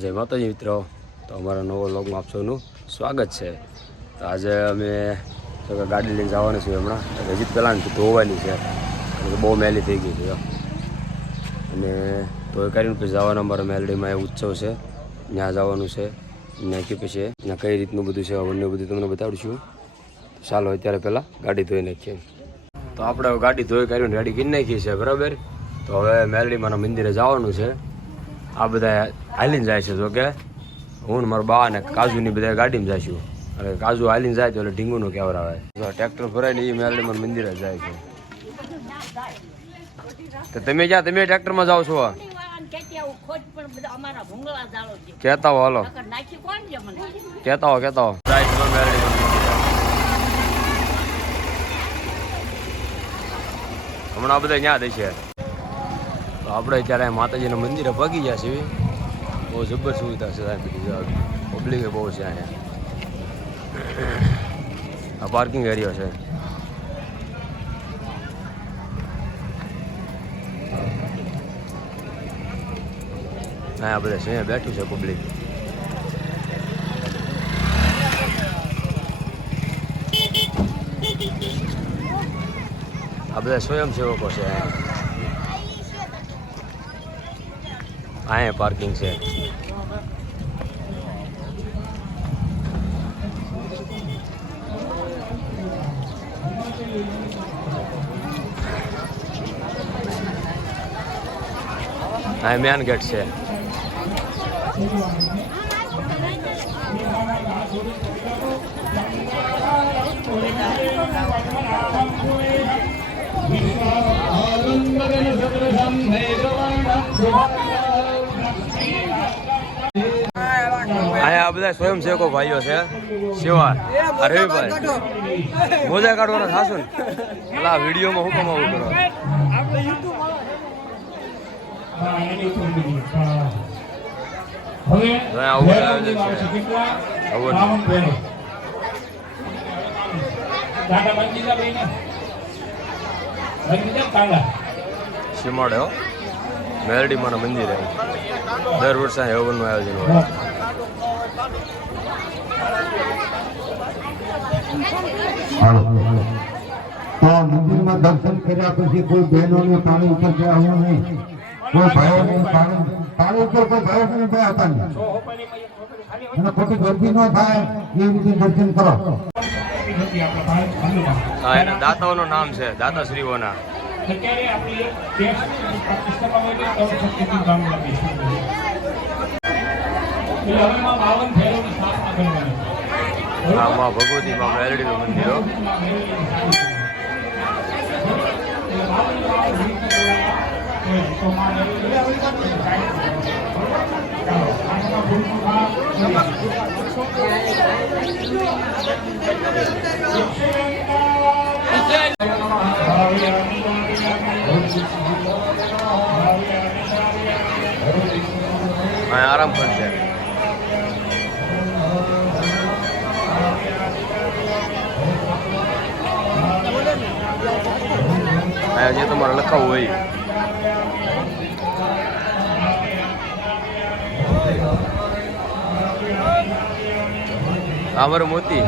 જય માતાજી મિત્રો. તો અમારા નવો લોગમાં આપ સૌનું સ્વાગત છે. તો આજે અમે ગાડી લઈને જવાનું છે હમણાં. હજી પહેલાં ધોવાની છે. બહુ મેલી થઈ ગઈ છે અને ધોઈ કરીને પછી જવાના અમારા મેલડીમાં એ ઉત્સવ છે. ત્યાં જવાનું છે. નાખી પછી ત્યાં કઈ રીતનું બધું છે, હવનનું બધું તમને બતાવીશું ચાલો અત્યારે પહેલાં ગાડી ધોઈ નાખીએ. તો આપણે ગાડી ધોઈ કરીને રેડી કરી નાખીએ છીએ બરાબર? તો હવે મેલડીમાંના મંદિરે જવાનું છે. આ બધા હાલીને જાય છે જો કે. હું ને મારા બા અને કાજુની બધા ગાડીમાં જઈશું અને કાજુ હાલીને જાય તો એટલે ઢીંગુનું કેવર આવે. જો ટ્રેક્ટર ભરાય ને એ મેલડીમાં મંદિરે જાય છે. તો તમે જ્યાં, તમે ટ્રેક્ટરમાં જાઓ છો? કેતા હો, હાલો. કહેતા હો કહેતા હો. જાય. હમણાં બધા છે તો આપણે અત્યારે અહીં માતાજીના મંદિરે ભાગી ગયા છીએ. બહુ જબર સુવિધા છે ત્યાં બધી પબ્લિક બહુ છે અહીંયા. આ પાર્કિંગ એરિયા છે. અહીંયા બધા છે અહીંયા બેઠું છે પબ્લિક આ બધા સ્વયંસેવકો છે અહીંયા. પાર્કિંગ છે આ મેન ગેટ છે અહીંયા આ બધા સ્વયંસેવકો ભાઈઓ છે. શિવા રવિભાઈ મોજા કાઢવાનો થાશો ને. પેલા વિડીયોમાં હું કમાવું કરો? આવું આયોજન છે. આવું. સીમાડે હો. મેરડીમાના મંદિરે. દર વર્ષે હવનનું આયોજન હોય. તો મંદિરમાં દર્શન કર્યા પછી કોઈ બહેનોને પાણી ઉપર જવું નહીં. કોઈ ભાઈઓને પાણી પાણી ઉપર કોઈ ભાઈઓને ગયા હતા નહીં અને ખોટી ગરદી ન થાય એ રીતે દર્શન કરો. હા એના દાતાઓનું નામ છે દાતાશ્રીઓના અત્યારે આપણે પ્રતિષ્ઠામાં ભગવતીમાં તો મંદિરો આરામ પણ છે. એટલે લખાવું હોય. બાવન મોતી.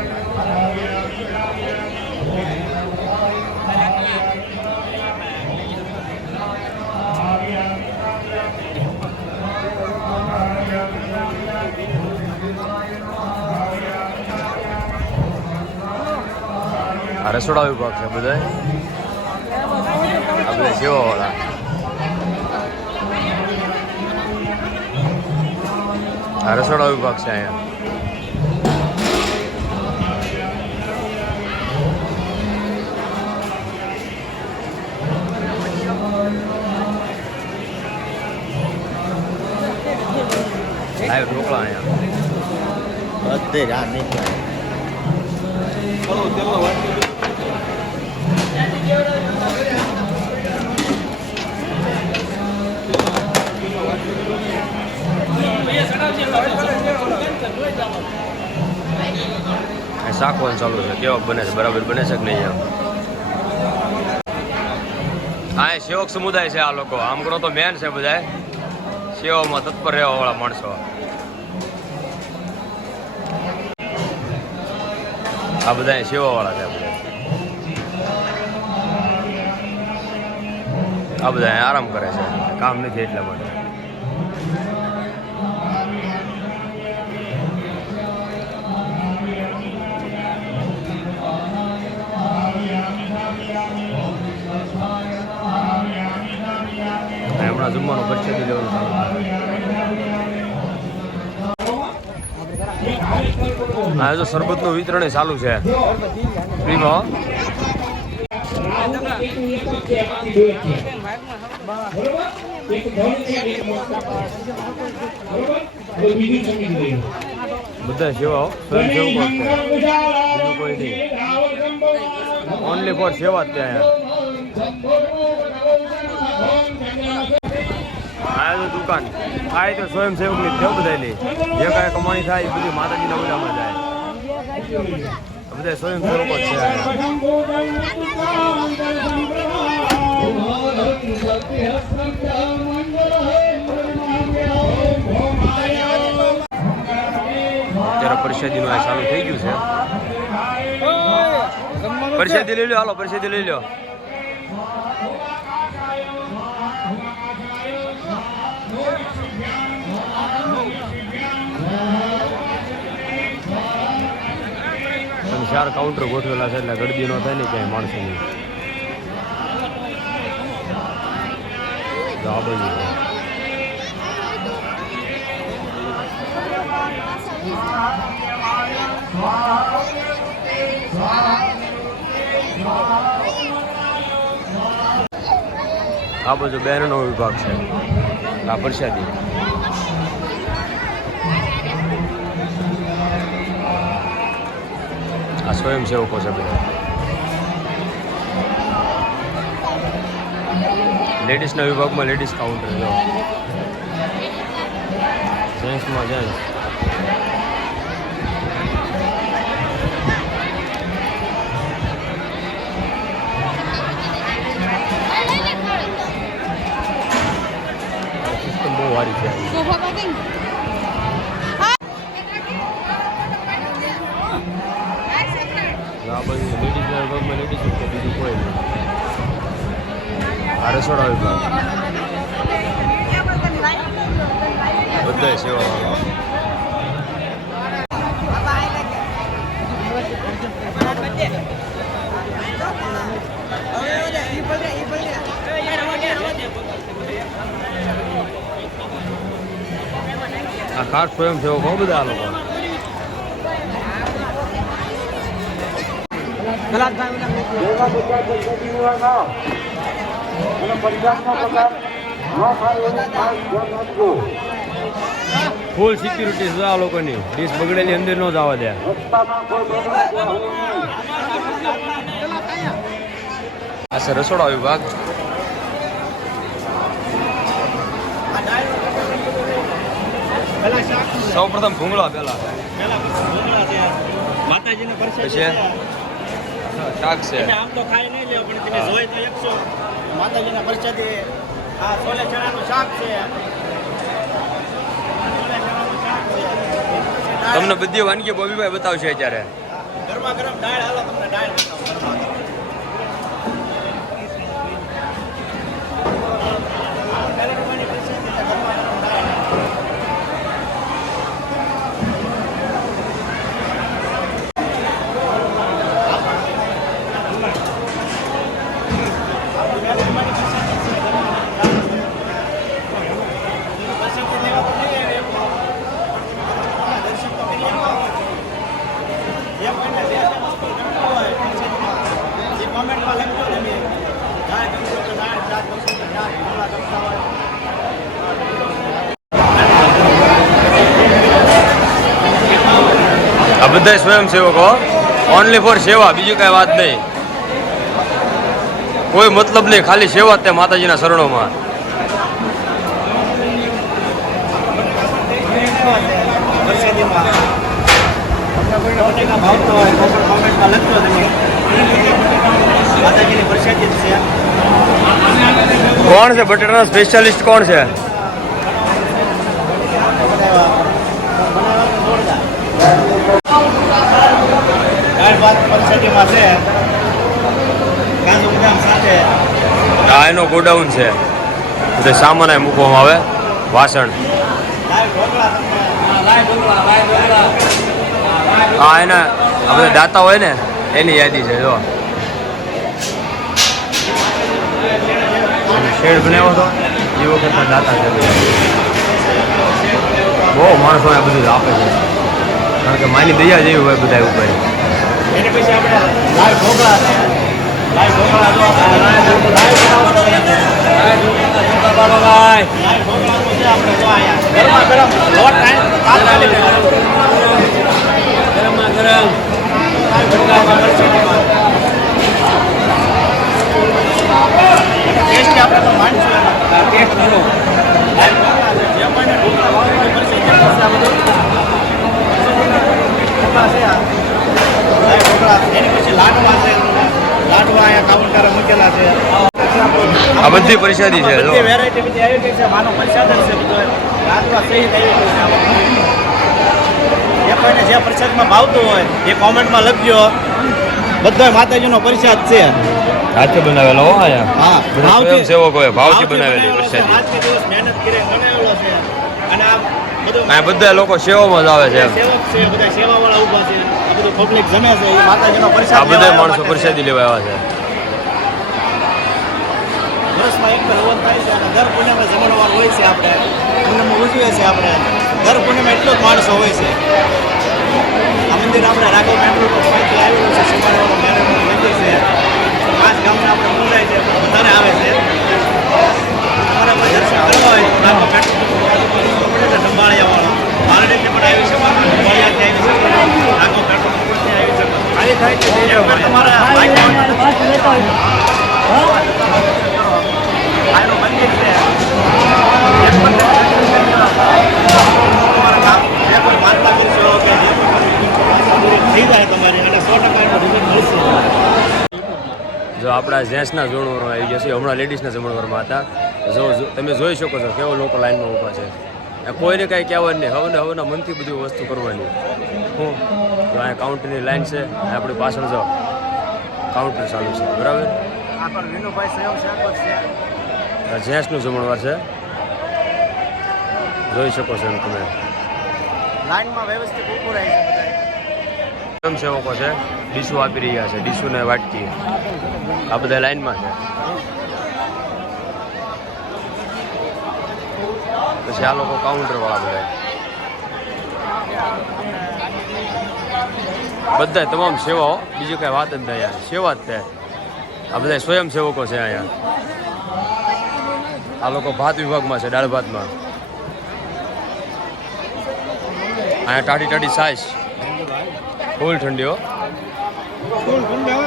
રસોડા વિભાગ છે માં ભગવતીમાં મેરડીનું મંદિર હો અહીં આરામ પણ છે અહીંયા જે તમારે લખાવવું હોય અમારો મોતી આ રસોડા વિભાગ છે બધા આ બધા સેવા વાળા આ રસોડા વિભાગ છે અહીંયા આવ્યો ઢોકળા અહીંયા બધે રાહ નહીં અહીં શાકવાનું ચાલુ છે. કેવો બને છે? બરાબર બને છે કે નહીં એમ? આ સેવક સમુદાય છે આ લોકો. આમ કરો તો મેન છે બધા સેવામાં તત્પર રહેવા વાળા માણસો. આ બધા અહીં સેવા વાળા છે આ બધા આરામ કરે છે. કામ નથી એટલા માટે. હમણાં જમવાનું પરચેદી લેવાનું ચાલુ. હા જો શરબતનું વિતરણ ચાલુ છે. ફ્રીમાં બધા સેવાઓ સ્વયંસેવકો ઓનલી ફોર સેવા જ ત્યાં. આ તો દુકાન. આ તો સ્વયંસેવકની છે બધાની જે કાંઈ કમાણી થાય એ બધી માતાજીના ઓલામાં જાય. બધા સ્વયંસેવકો જ છે. અત્યારે પરિષદીનું આ ચાલુ થઈ ગયું છે. પરિષદી લઈ લો હાલો પરિષદી લઈ લો ચાર કાઉન્ટર ગોઠવેલા છે એટલે ગરદી ન થાય ને ક્યાંય માણસોની આ બાજુ આ બાજુ બહેનોનો વિભાગ છે. આ પ્રસાદી. આ સ્વયંસેવકો છે બધા લેડીઝના વિભાગમાં લેડીઝ કાઉન્ટર જો. જેન્ટ્સમાં જેન્ટ્સ સિસ્ટમ બહુ સારી છે. લેડીઝના મને લેડીઝ છે બીજું કોઈ નહીં. આ રસોડા વિભાગ બધા સેવા આ ખાસ સ્વયં સેવકો બહુ બધા લોકો. ફૂલ સિક્યુરિટી છે આ લોકોની. ડીશ બગડેલી અંદર ન જવા દે. આ છે રસોડા વિભાગ. સૌ પ્રથમ ભૂંગળા પેલા માતાજીને પછી? પરસાદી શાક છે. આમ તો ખાઈ નહીં લે પણ તમે જોઈ તો એકસો માતાજીના પરસાદી આ છોલે ચણાનું શાક છે. તમને બધી વાનગીઓ બોબીભાઈ બતાવશે અત્યારે. ગરમા ગરમ દાળ હાલો તમને દાળ બતાવું ગરમા ગરમ. પહેલા રૂપિયાની પરસાદી એટલે ગરમા ગરમ દાળ પરસાદી લેવા તો નહીં આવે એમ. દર્શન તો કરી આવો. જે કોઈને જે તે વસ્તુ ગમતું હોય પરસાદીમાં, એ કોમેન્ટમાં લખજો તમે દાળ ગમતો તો દાળ શાક ગમતું તો શાક ભૂંગળા ગમતા હોય આ બધા સ્વયંસેવકો ઓનલી ફોર સેવા, બીજી કાંઈ વાત નહીં. કોઈ મતલબ નહીં, ખાલી સેવા તે માતાજીના શરણોમાં. કોણ છે? બટેટાના સ્પેશિયાલિસ્ટ કોણ છે? તો છે. સાથે. આ એનો ગોડાઉન છે. બધે સામાન મૂકવામાં આવે. વાસણ. હા એના આપણે દાતા હોય ને એની યાદી છે જો. શેડ બનાવ્યો હતો એ વખત દાતા છે. બહુ માણસો બધું આપે છે. કારણ કે માની દયા જેવી હોય બધા ઉપર. એની પછી આપણે લાઈવ ઢોકળા છે. લાઈવ ઢોકળા ગરમા ગરમ. લોટ તાત્કાલિક ગરમા ગરમ લાઈવ ઢોકળા પંચડીમાં ટેસ્ટ આપણે તો માનશું એનો ટેસ્ટ કરો લાઈવ ઢોકળા છે જે કોઈને ઢોકળા ભાવે એ પરસેટી કરશે આ બધું ઢોકળા છે આ લાઈવ ઢોકળા એની પછી લાડવા છે લાડવા અહીંયા કાઉન્ટર મૂકેલા છે આ બધી છે છે પ્રસાદ છે છે. જે કોઈને જે પ્રસાદમાં ભાવતું હોય એ કોમેન્ટમાં લખજો. બધો માતાજીનો પ્રસાદ છે. હાથે બનાવેલો હો બધા સ્વયંસેવકોએ ભાવથી બનાવેલી પ્રસાદી આજ દિવસ મહેનત કરી બનાવેલો છે. અને આ બધા લોકો સેવામાં જ આવે છે. સેવક છે બધા સેવાવાળા ઊભા છે. આ બધું પબ્લિક જમે છે માતાજીનો પ્રસાદ આ બધા માણસો છે. પ્રસાદી લેવા આવ્યા વર્ષમાં એક હવન થાય છે અને દર પૂનમે જમણવાર હોય છે આપણે. પૂનમ ઉજવીએ છીએ આપણે. દર પૂનમે એટલો જ માણસો હોય છે. આ મંદિર આપણે રાઘવ પેટ્રોલ પંપથી આવેલું છે. મેરેજનું મંદિર છે. પાંચ ગામને આપણે બોલાય છે વધારે આવે છે. તમારે કોઈ દર્શન કરવા હોય રાઘવ પેટ્રોલ પંપ આવવાનું બારડેથી પણ આવી છે સંભાળિયાથી આવી છે. રાઘવ પેટ્રોલ પંપથી આવી શકો ખાલી થાય છે તમારે બાઇક આનું મંદિર છે એક મંદિર તમારા ગામ જે કોઈ માનતા કરશો કે જે કોઈ થઈ જાય તમારી અને સો ટકા મળશે. જો આપણા જેન્ટ્સના જમણવારમાં આવી ગયા છે હમણાં લેડીઝના જમણવરમાં હતા. જો તમે જોઈ શકો છો કેવો લોકો લાઈનમાં ઊભા છે. કોઈને કાંઈ કહેવાનું નહીં. હવે ને હવેના મનથી બધી વસ્તુ કરવાની. હું જો અહીંયા કાઉન્ટરની લાઈન છે આપણી પાછળ જો કાઉન્ટર ચાલુ છે બરાબર? જેન્ટ્સનું જમણવાર છે. જોઈ શકો છો એમ તમે. લાઈનમાં વ્યવસ્થિત ઊભું રહે છે સ્વયંસેવકો છે, ડીશુ આપી રહ્યા છે, ડીશુને વાટકી આ બધા લાઈનમાં છે. પછી આ લોકો કાઉન્ટર વાળા બધા. બધા તમામ સેવાઓ, બીજી કઈ વાત જ નહીં અહીંયા. સેવા જ તે આ બધા સ્વયંસેવકો છે અહીંયા. આ લોકો ભાત વિભાગમાં છે, દાળ ભાતમાં. અહીંયા ટાઢી ટાઢી સાઈઝ ફૂલ ઠંડીઓ.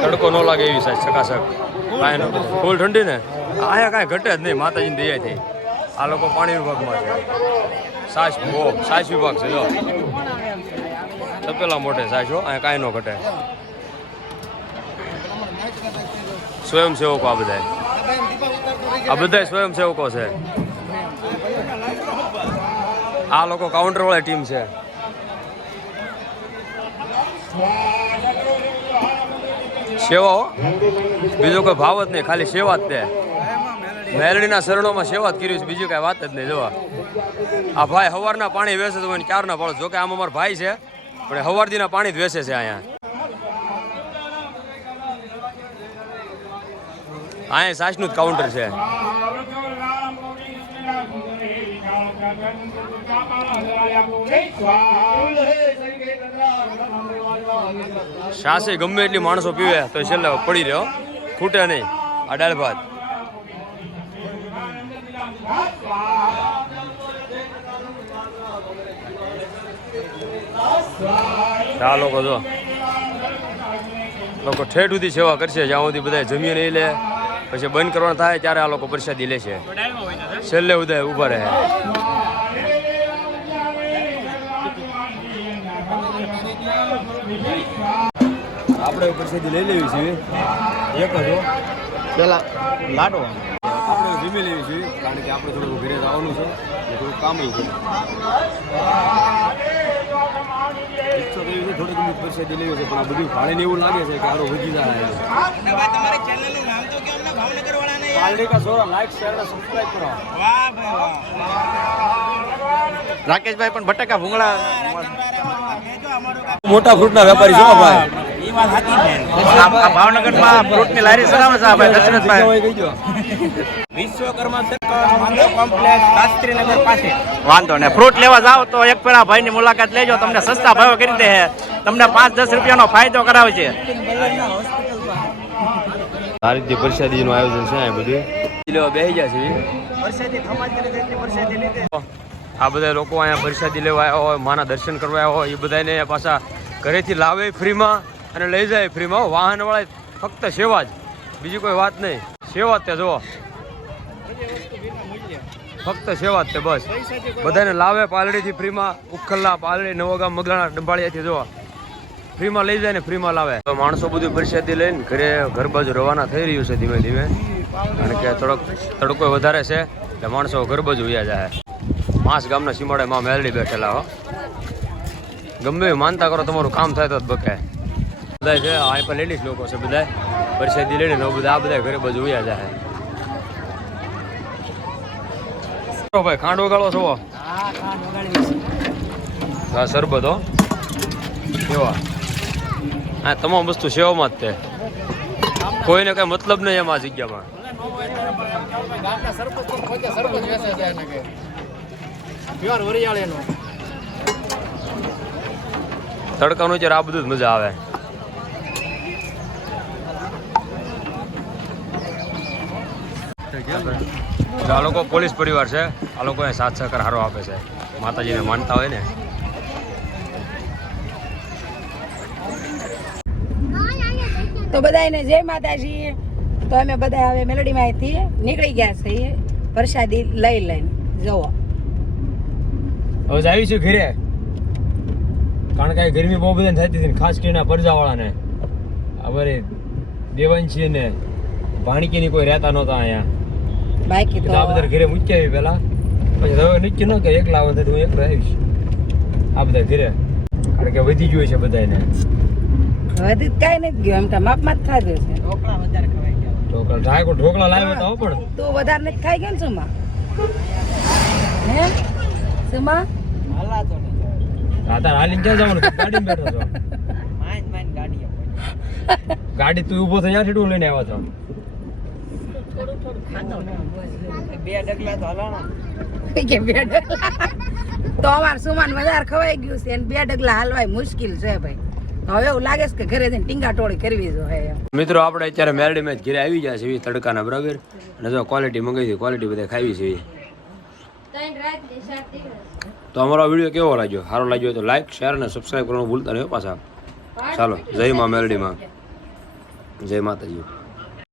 તડકો ન લાગે એવી સાહેબ ચકાચક કાંઈ ન ફૂલ ઠંડી ને? અહીંયા કાંઈ ઘટે જ નહીં, માતાજીની દયાથી. આ લોકો પાણી વિભાગમાં છે. સાસ બહુ સાસ વિભાગ છે, જો. તપેલા મોટે સાસ અહીંયા કાંઈ ન ઘટે. સ્વયંસેવકો આ બધા આ બધા સ્વયંસેવકો છે. આ લોકો કાઉન્ટર વાળા ટીમ છે. સેવાઓ બીજો કોઈ ભાવ જ નહીં, ખાલી સેવા જ તે મેલડીના શરણોમાં સેવા જ કર્યું છે, બીજું કાંઈ વાત જ નહીં જોવા આ ભાઈ હવારના પાણી વેસે તો ચારના પાડો? જોકે આમ અમારો ભાઈ છે, પણ હવારદીના પાણી જ વેસે છે અહીંયા. અહીંયા સાસનું જ કાઉન્ટર છે. સાસે ગમે એટલી માણસો પીવે તો છેલ્લે પડી રહ્યો. ખૂટે નહીં. આ દાળ ભાત. આ લોકો જો લોકો ઠેઠ સુધી સેવા કરશે જ્યાં સુધી બધા જમી નહીં લે. પછી બંધ કરવાનું થાય ત્યારે આ લોકો પ્રસાદી લે છે છેલ્લે ઉદય ઊભા રહે. આપણે પ્રસાદી લઈ લેવી છે. એક જ હો. પેલા લાડો. આપણે જીમી લેવી છે કારણ કે આપણે થોડું ઘરે જવાનું છે. થોડું કામ છે. ઈચ્છા એવી છે થોડીક ઘણી પરસેદી લેવી છે પણ આ બધું ભાડે એવું લાગે છે કે આરો વધી જાય. અને ભાઈ તમારી ચેનલનું નામ તો કેમ ના ભાવનગર પાલડી કા સોરા લાઈક શેર અને સબસ્ક્રાઇબ કરો. વાહ ભાઈ વાહ. રાકેશભાઈ પણ બટાકા ભૂંગળા મોટા ફ્રૂટના વેપારી છો ભાઈ? વાત સાચી છે આ ભાવનગરમાં ફ્રૂટની લારી સરાવે છે આપણે દશરથભાઈ. વિશ્વકર્મા સર્કલ કોમ્પ્લેક્સ શાસ્ત્રીનગર પાસે. વાંધો ને. ફ્રૂટ લેવા જાવ તો એક પેલા ભાઈની મુલાકાત લેજો. તમને સસ્તા ભાવે કરી દે તમને પાંચ દસ રૂપિયાનો ફાયદો કરાવશે આ રીતે પ્રસાદીનું આયોજન છે આ બધું. બેસી છે. છે આ લોકો અહીંયા પ્રસાદી લેવા આવ્યા હોય માના દર્શન કરવા આવ્યા હોય એ બધાને પાછા ઘરેથી લાવે ફ્રીમાં. અને લઈ જાય ફ્રીમાં વાહનવાળા ફક્ત સેવા જ. બીજી કોઈ વાત નહીં. સેવા તે જુઓ. ફક્ત સેવા જ તે બસ. બધાને લાવે પાલડીથી ફ્રીમાં. ઉખલ્લા પાલડી, નવોગામ મગલાણા ડંભાળિયાથી જુઓ. ફ્રીમાં લઈ જાય ને ફ્રીમાં લાવે. તો માણસો બધું પ્રસાદી લઈને ઘરે ઘર બાજુ રવાના થઈ રહ્યું છે ધીમે ધીમે. કારણ કે થોડોક તડકો વધારે છે, એટલે માણસો ઘર બાજુ ઉયા જાય. માસ ગામના સીમાડે માં મેલડી બેઠેલા હો. ગમે માનતા કરો, તમારું કામ થાય તો જ બકે. બધા છે આ પણ લેડીઝ લોકો છે બધા પરસેદી લઈને ને બધા આ બધા ઘરે બધું ઉયા જાય. ભાઈ ખાંડ વગાડો છો? હા સરબત હો. કેવા? હા તમામ વસ્તુ સેવામાં જ તે. કોઈને કઈ મતલબ નહીં એમાં જગ્યામાં. તડકાનું છે આ બધું જ મજા આવે. આ લોકો પોલીસ પરિવાર છે. આ લોકો સાથ સહકાર સારો આપે છે. માતાજીને માનતા હોય ને. તો બધાને જય માતાજી. તો અમે બધા હવે મેલોડીમાંથી નીકળી ગયા છીએ પ્રસાદી લઈ લઈને. જવા હવે જાવી છું ઘરે. કારણ કે ગરમી બહુ બધાને થતી હતી ને ખાસ કરીને આ પરજાવાળાને. અમારે દેવાંશી ને ભાણકીની કોઈ રહેતા નહોતા અહીંયા. બાકી તો આ બધા ઘરે મૂકી આવી પેલા. પછી હવે નક્કી ન કે એકલા આવે તો હું એકલો આવીશ. આ બધા ઘરે. કારણ કે વધી ગયું છે બધાને હજી કાંઈ નથી ગયું એમ તો માપમાં જ ખાધું છે ઢોકળા વધારે ખવાઈ ગયા. ઢોકળા ઢાકો ઢોકળા લાવ્યો તો પણ. તું વધારે નથી ખાઈ ગયો ને સુમા? હે? સુમા? હાલા તો નહીં તાર હાલીને ક્યાં જવાનું? તું ગાડીમાં બેઠો છો. માઇન માઇન ગાડી ગાડી તું ઊભો થઈ ત્યાં ઠેઠું લઈને આવ્યો છો બે ડગલા તો હલાણા. કે બે ડગલા? તો અમાર સુમાન વધારે ખવાઈ ગયું છે અને બે ડગલા હાલવાય મુશ્કેલ છે ભાઈ. હવે એવું લાગે છે કે ઘરે જઈને ટીંગા ટોળી કરવી જોઈએ મિત્રો આપણે અત્યારે મેરડી મેચ ઘરે આવી ગયા છે તડકાના બરાબર. અને જો ક્વોલિટી મંગાવી છે ક્વોલિટી બધા ખાવી છે. તો અમારો વીડિયો કેવો લાગ્યો? સારો લાગ્યો તો લાઈક શેર અને સબસ્ક્રાઈબ કરવાનું ભૂલતા નહીં પાછા. ચાલો જય મા મેરડીમાં. જય માતાજી.